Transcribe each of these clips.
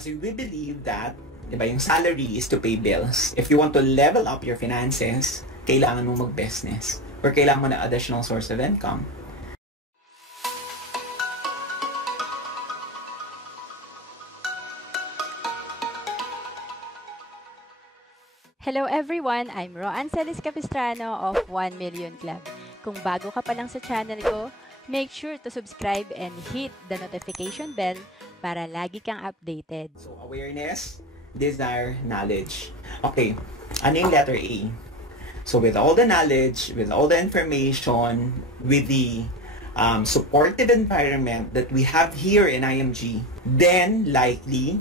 Kasi we believe that, di ba, yung salary is to pay bills. If you want to level up your finances, kailangan mo mag-business or kailangan mo na additional source of income. Hello everyone! I'm Roan Celis Capistrano of 1 Million Club. Kung bago ka pa lang sa channel ko, make sure to subscribe and hit the notification bell para lagi kang updated. So, awareness, desire, knowledge. Okay, ano yung letter A? So, with all the knowledge, with all the information, with the supportive environment that we have here in IMG, then likely,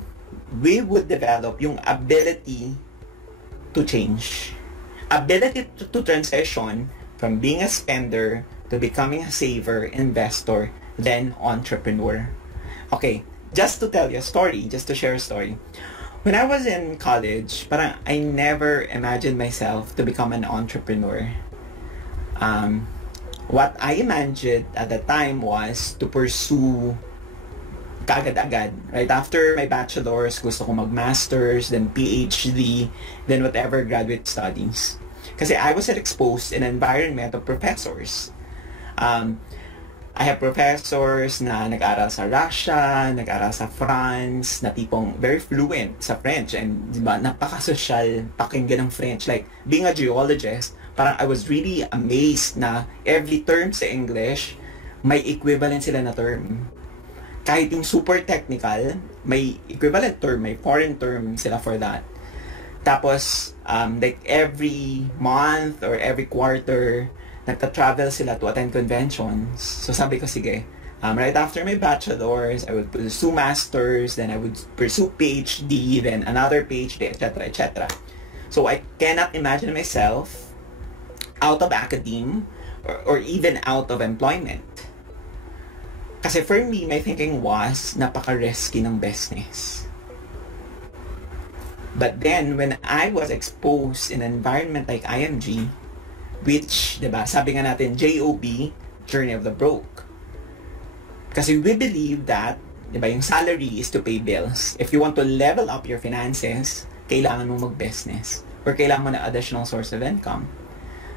we would develop yung ability to change. Ability to transition from being a spender to becoming a saver, investor, then entrepreneur. Okay, just to tell you a story, just to share a story. When I was in college, parang I never imagined myself to become an entrepreneur. What I imagined at the time was to pursue agad-agad. Right after my bachelor's, gusto ko mag-master's, then PhD, then whatever graduate studies. Kasi I was exposed in an environment of professors. I have professors na nag-aral sa Russia, nag-aral sa France, na tipong very fluent sa French. And diba, napaka-social pakinggan ng French. Like, being a geologist, parang I was really amazed na every term sa English, may equivalent sila na term. Kahit yung super technical, may equivalent term, may foreign term sila for that. Tapos, like every month or every quarter, nagta-travel sila to attend conventions. So sabi ko, sige, right after my bachelor's, I would pursue master's, then I would pursue PhD, then another PhD, etc., etc. So I cannot imagine myself out of academe or even out of employment. Kasi for me, my thinking was, napaka-risky ng business. But then, when I was exposed in an environment like IMG, which, diba, sabi nga natin, JOB, Journey of the Broke. Kasi we believe that, diba, yung salary is to pay bills. If you want to level up your finances, kailangan mo mag-business or kailangan mo na additional source of income.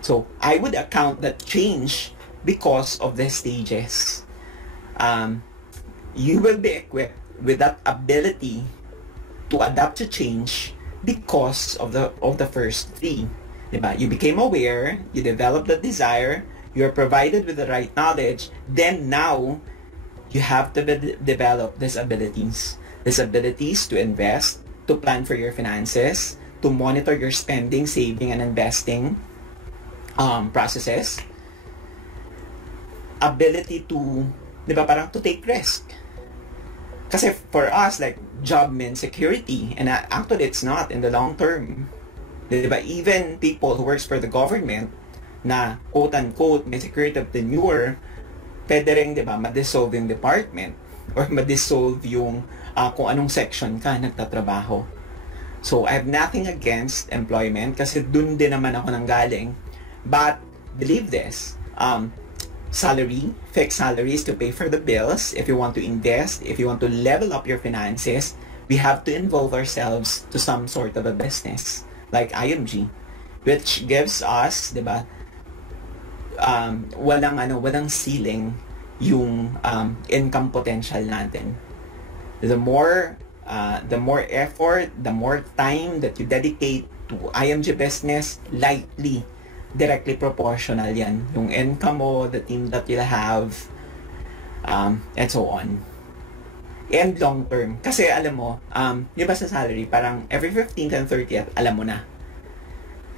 So, I would account that change because of the stages. You will be equipped with that ability to adapt to change because of the first three. Diba? You became aware, you developed the desire, you are provided with the right knowledge, then now you have to develop these abilities. These abilities to invest, to plan for your finances, to monitor your spending, saving, and investing processes. Ability to, diba, parang to take risk. Kasi for us, like, job means security. And actually, it's not in the long term. Diba? Even people who works for the government na, quote-unquote, may security of tenure, pwede rin, diba, ma-dissolve yung department or ma-dissolve yung kung anong section ka nagtatrabaho. So, I have nothing against employment kasi dun din naman ako nanggaling. But, believe this, salary, fixed salaries to pay for the bills. If you want to invest, if you want to level up your finances, we have to involve ourselves to some sort of a business like IMG, which gives us, diba, walang ceiling yung income potential natin. The more effort, the more time that you dedicate to IMG business, likely directly proportional yan. Yung income mo, the team that you'll have, and so on. And long term. Kasi alam mo, yung ba sa salary, parang every 15th and 30th, alam mo na.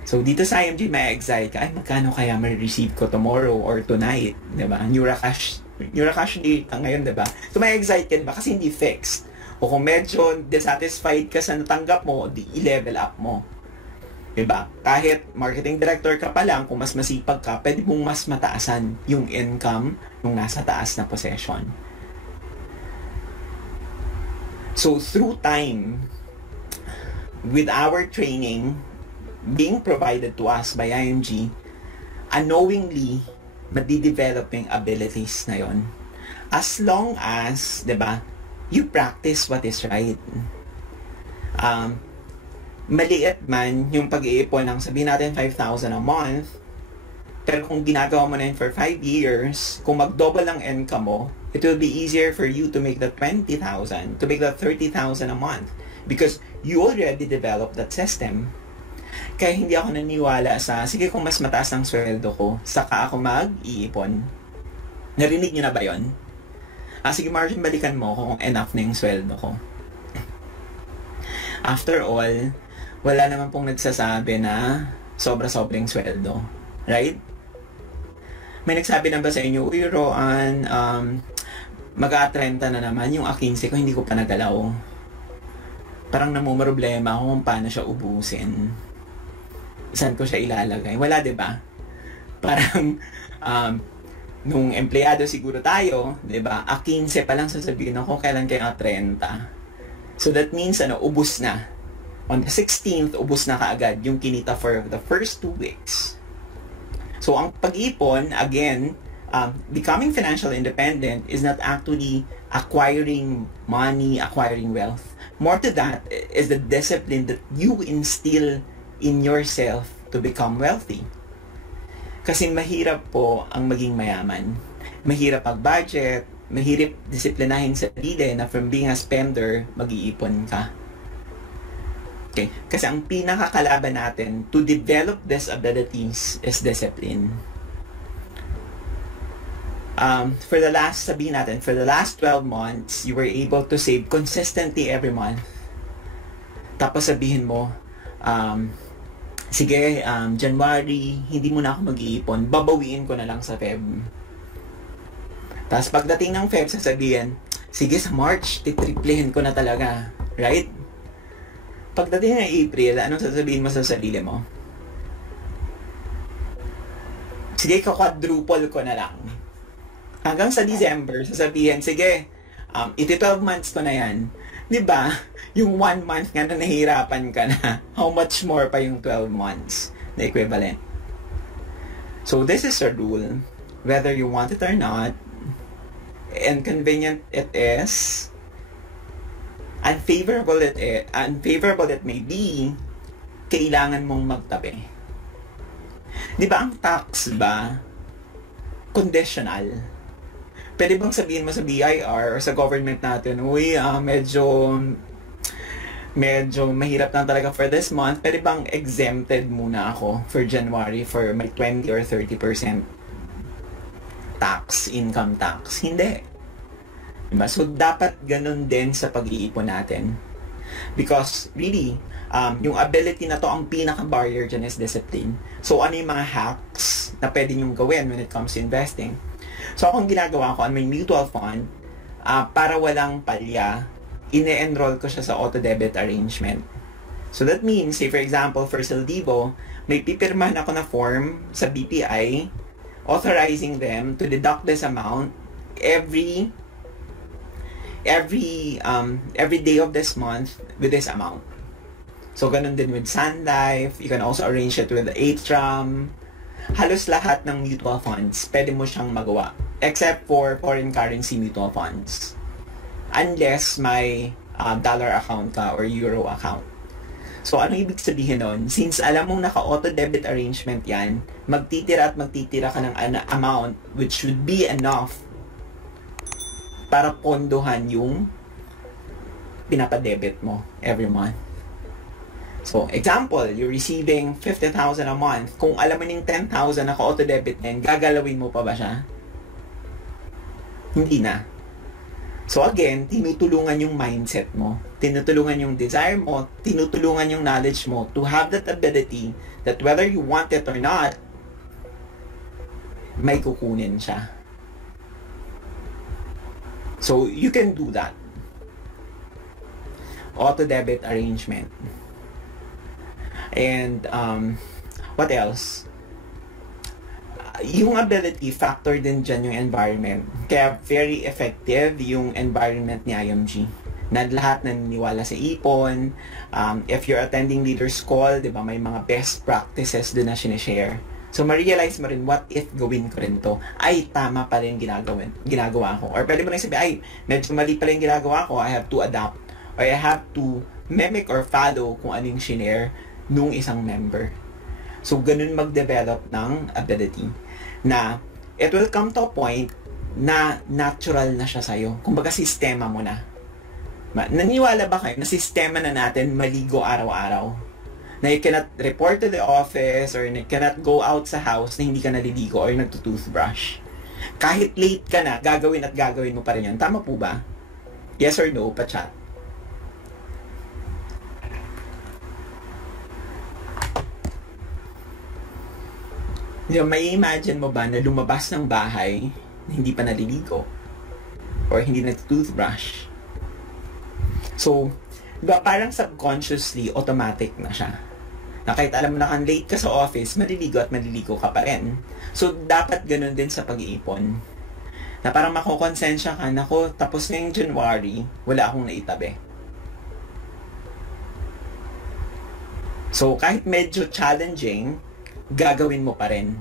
So, dito sa IMG, may excite ka, ay, magkano kaya ma-receive ko tomorrow or tonight? Diba? Neuracash day ka ngayon, diba? So, may excite ka, diba? Kasi hindi fixed. O kung medyo dissatisfied ka sa natanggap mo, di i-level up mo. Diba? Kahit marketing director ka pa lang, kung mas masipag ka, pwede mong mas mataasan yung income nung nasa taas na position. So, through time, with our training being provided to us by IMG, unknowingly, madidevelop yung abilities na yon. As long as, diba, you practice what is right. Maliit man yung pag-iipon ng sabihin natin 5,000 a month, pero kung ginagawa mo na yun for 5 years, kung mag-double ang income mo, it will be easier for you to make that 20,000, to make that 30,000 a month. Because you already developed that system. Kaya hindi ako naniwala sa, sige kung mas mataas ang sweldo ko, saka ako mag-iipon. Narinig niyo na ba yun? Sige Marvin, balikan mo kung enough na yung sweldo ko. After all, wala naman pong nagsasabi na sobra-sobrang sweldo. Right? May nagsabi na ba sa inyo, uy Roan, mag-a-30 na naman, yung A15 ko hindi ko pa nagalaw. Parang namumroblema ako kung paano siya ubusin. Saan ko siya ilalagay? Wala, diba? Parang, nung empleyado siguro tayo, diba? A15 pa lang sasabihin ako, kailan kayo A30. So that means, ubus na. On the 16th, ubus na kaagad yung kinita for the first 2 weeks. So, ang pag-ipon, again, becoming financial independent is not actually acquiring money, acquiring wealth. More to that is the discipline that you instill in yourself to become wealthy. Kasi mahirap po ang maging mayaman. Mahirap mag-budget, mahirap disiplinahin sa sarili na from being a spender, mag-iipon ka. Okay? Kasi ang pinakakalaban natin to develop these abilities is discipline. For the last 12 months, you were able to save consistently every month. Tapos sabihin mo, sige, January, hindi mo na ako mag-iipon, babawiin ko na lang sa Feb. Tapos pagdating ng Feb, sasabihin, sige, sa March, titriplehin ko na talaga. Right? Pagdating ng April, anong sasabihin mo sa sarili mo? Sige, quadruple ko na lang. Hanggang sa December, sasabihin, sige, 12 months ko na yan. Diba? Yung 1 month nga na nahihirapan ka na, how much more pa yung 12 months na equivalent? So, this is a rule. Whether you want it or not, inconvenient it is, unfavorable it may be, kailangan mong magtabi. Di ba ang tax ba, conditional? Pwede bang sabihin mo sa BIR or sa government natin, uy, medyo mahirap na talaga for this month, pwede bang exempted muna ako for January for my 20 or 30% tax, income tax? Hindi. Diba? So, dapat ganun din sa pag-iipon natin. Because, really, yung ability na to, ang pinaka-barrier dyan is discipline. So, ano yung mga hacks na pwede nyong gawin when it comes to investing? So, akong ginagawa ko on my mutual fund, para walang palya, ine-enroll ko siya sa auto-debit arrangement. So, that means, say for example, for Saldivo, may pipirmahan ako na form sa BPI authorizing them to deduct this amount every day of this month with this amount. So, ganun din with Sun Life. You can also arrange it with the Atrium. Halos lahat ng mutual funds, pwede mo siyang magawa. Except for foreign currency mutual funds. Unless may dollar account ka or euro account. So, ano ibig sabihin nun? Since alam mong naka-auto-debit arrangement yan, magtitira ka ng amount which should be enough para pondohan yung pinapadebit mo every month. So, example, you're receiving 50,000 a month. Kung alam mo yung 10,000 naka-auto-debit na yun, gagalawin mo pa ba siya? Hindi na. So, again, tinutulungan yung mindset mo. Tinutulungan yung desire mo. Tinutulungan yung knowledge mo to have that ability that whether you want it or not, may kukunin siya. So, you can do that. Auto-debit arrangement. And, what else? Yung ability, factor din dyan yung environment. Kaya very effective yung environment ni IMG. Na lahat naniniwala sa ipon. If you're attending leaders call, di ba, may mga best practices doon na sinishare. So, ma-realize mo rin, what if gawin ko rin to? Ay, tama pa rin ginagawa ko. Or pwede mo rin sabi, ay, medyo mali pa rin ginagawa ko, I have to adapt. or I have to mimic or follow kung anong shinare nung isang member. So, ganun mag-develop ng ability na it will come to a point na natural na siya sa'yo. Kumbaga, sistema mo na. Naniwala ba kayo na sistema na natin maligo araw-araw? Na you cannot report to the office or you cannot go out sa house na hindi ka naliligo or nagtutoothbrush. Kahit late ka na, gagawin mo pa rin yan. Tama po ba? Yes or no? Pa-chat. May imagine mo ba na lumabas ng bahay na hindi pa naliligo or hindi nag-toothbrush? So, diba, parang subconsciously automatic na siya. Na kahit alam mo na kang late ka sa office, maliligo at maliligo ka pa rin. So, dapat ganun din sa pag-iipon. Na parang makokonsensya ka, nako, tapos na yung January, wala akong naitabi. So, kahit medyo challenging, gagawin mo pa rin.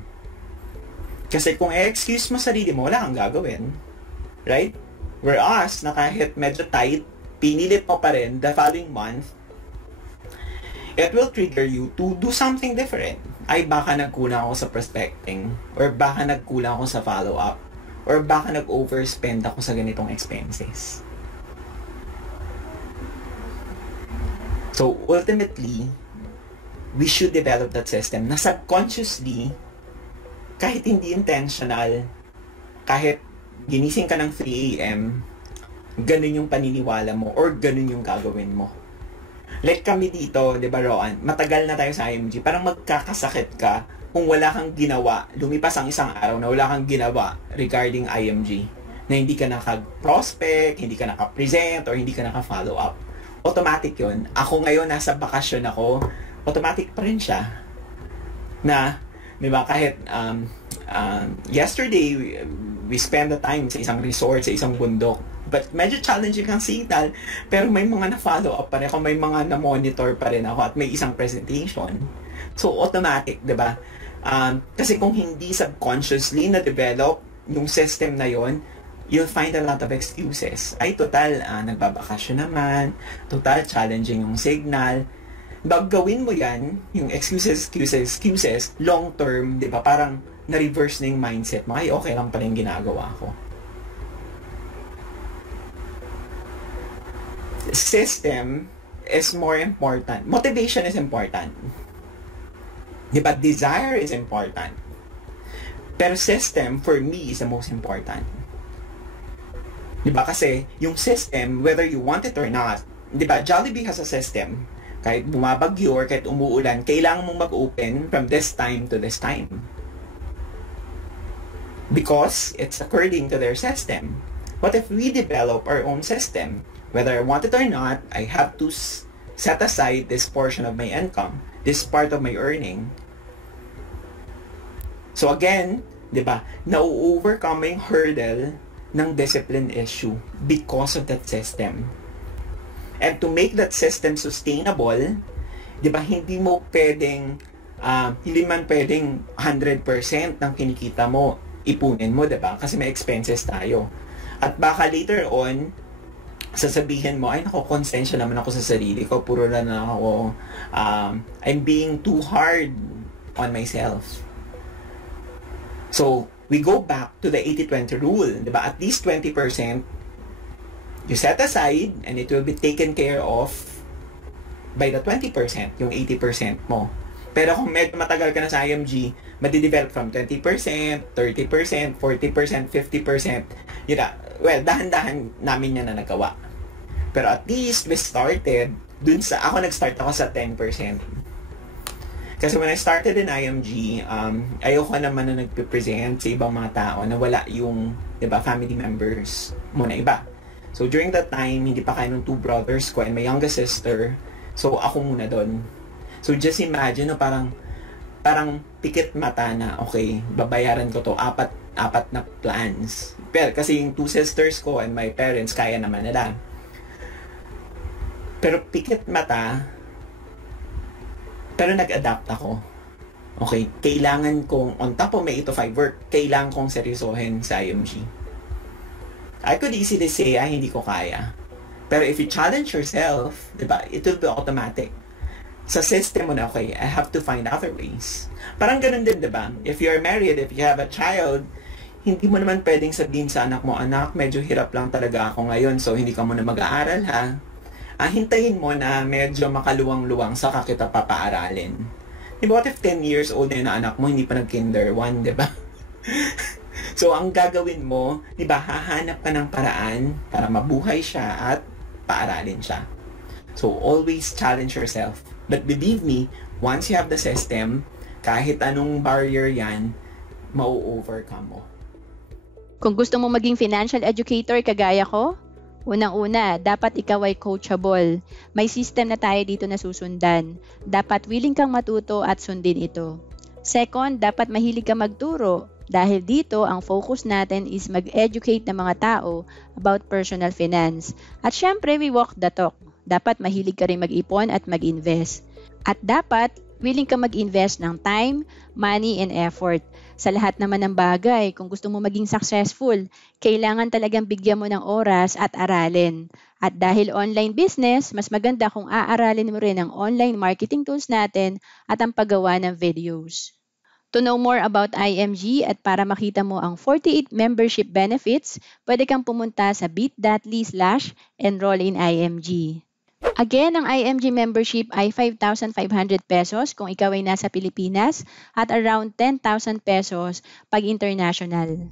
Kasi kung i-excuse mo sarili mo, wala kang gagawin. Right? Whereas, na kahit medyo tight, pinilit mo pa rin the following month, it will trigger you to do something different. Ay, baka nagkulang ako sa prospecting, or baka nagkulang ako sa follow-up, or baka nag-overspend ako sa ganitong expenses. So, ultimately, we should develop that system na subconsciously, kahit hindi intentional, kahit ginising ka ng 3 a.m., ganun yung paniniwala mo or ganun yung gagawin mo. Like kami dito, di ba, Roan, matagal na tayo sa IMG, parang magkakasakit ka kung wala kang ginawa, lumipas ang isang araw na wala kang ginawa regarding IMG, na hindi ka naka-prospect, hindi ka naka-present, or hindi ka naka-follow up. Automatic yun. Ako ngayon, nasa bakasyon ako, automatic pa rin siya. Na, di ba, kahit yesterday, we spent the time sa isang resort, sa isang bundok. But medyo challenging ang signal, pero may mga na-follow up pa rin ako, may mga na-monitor pa rin ako, at may isang presentation. So, automatic, di ba? Kasi kung hindi subconsciously na-develop yung system na yon, you'll find a lot of excuses. Ay, total, nagbabakasyon naman, total, challenging yung signal. Gawin mo yan, yung excuses, long term, di ba? Parang na-reverse na yung mindset mo. Ay, okay lang pala yung ginagawa ko. System is more important. Motivation is important. Di ba? Desire is important. Pero system, for me, is the most important. Di ba? Kasi, yung system, whether you want it or not, di ba? Jollibee has a system. Kahit bumabagyo or kahit umuulan, kailangan mong mag-open from this time to this time. Because it's according to their system. What if we develop our own system? Whether I want it or not, I have to set aside this portion of my income, this part of my earning. So again, di ba, na-overcome yung hurdle ng discipline issue because of that system. And to make that system sustainable, di ba, hindi mo pwedeng, hindi man pwedeng 100% ng kinikita mo, ipunin mo, di ba? Kasi may expenses tayo. At baka later on, sasabihin mo, ay naku, konsensya naman ako sa sarili ko, puro na ako, I'm being too hard on myself. So, we go back to the 80-20 rule, di ba? At least 20%, you set aside and it will be taken care of by the 20%, yung 80% mo. Pero kung medyo matagal ka na sa IMG, madidevelop from 20%, 30%, 40%, 50%. Yun na, well, dahan-dahan namin yan na nagawa. Pero at least we started, ako nag-start ako sa 10%. Kasi when I started in IMG, ayoko naman na nagpe-present sa ibang mga tao na wala yung, diba, family members mo na iba. So, during that time, hindi pa kaya nung 2 brothers ko and my youngest sister. So, ako muna doon. So, just imagine, no, parang pikit mata na, okay, babayaran ko to, apat na plans. Pero, kasi yung 2 sisters ko and my parents, kaya naman nila. Pero, pikit mata, pero nag-adapt ako. Okay, kailangan kong, on top of my 8 to 5 work, kailangan kong seryosohin sa IMG. I could easily say, hindi ko kaya. Pero if you challenge yourself, di ba, it will be automatic. Sa system mo na, okay, I have to find other ways. Parang ganun din, di ba? If you're married, if you have a child, hindi mo naman pwedeng sabihin sa anak mo, anak, medyo hirap lang talaga ako ngayon, so hindi ka muna mag-aaral, ha? Hintayin mo na medyo makaluwang-luwang saka kita papaaralin. Di ba, what if 10 years old na yung anak mo, hindi pa nag-kinder 1, di ba? So, ang gagawin mo, di ba, hahanap ka ng paraan para mabuhay siya at paaralin siya. So, always challenge yourself. But believe me, once you have the system, kahit anong barrier yan, mau-overcome mo. Kung gusto mo maging financial educator kagaya ko, unang-una, dapat ikaw ay coachable. May system na tayo dito na susundan. Dapat willing kang matuto at sundin ito. Second, dapat mahilig ka magturo. Dahil dito, ang focus natin is mag-educate ng mga tao about personal finance. At syempre, we walk the talk. Dapat mahilig ka rin mag-ipon at mag-invest. At dapat, willing ka mag-invest ng time, money, and effort. Sa lahat naman ng bagay, kung gusto mo maging successful, kailangan talagang bigyan mo ng oras at aralin. At dahil online business, mas maganda kung aaralin mo rin ang online marketing tools natin at ang paggawa ng videos. To know more about IMG at para makita mo ang 48 membership benefits, pwede kang pumunta sa bit.ly/enroll in IMG. Again, ang IMG membership ay 5,500 pesos kung ikaw ay nasa Pilipinas at around 10,000 pesos pag international.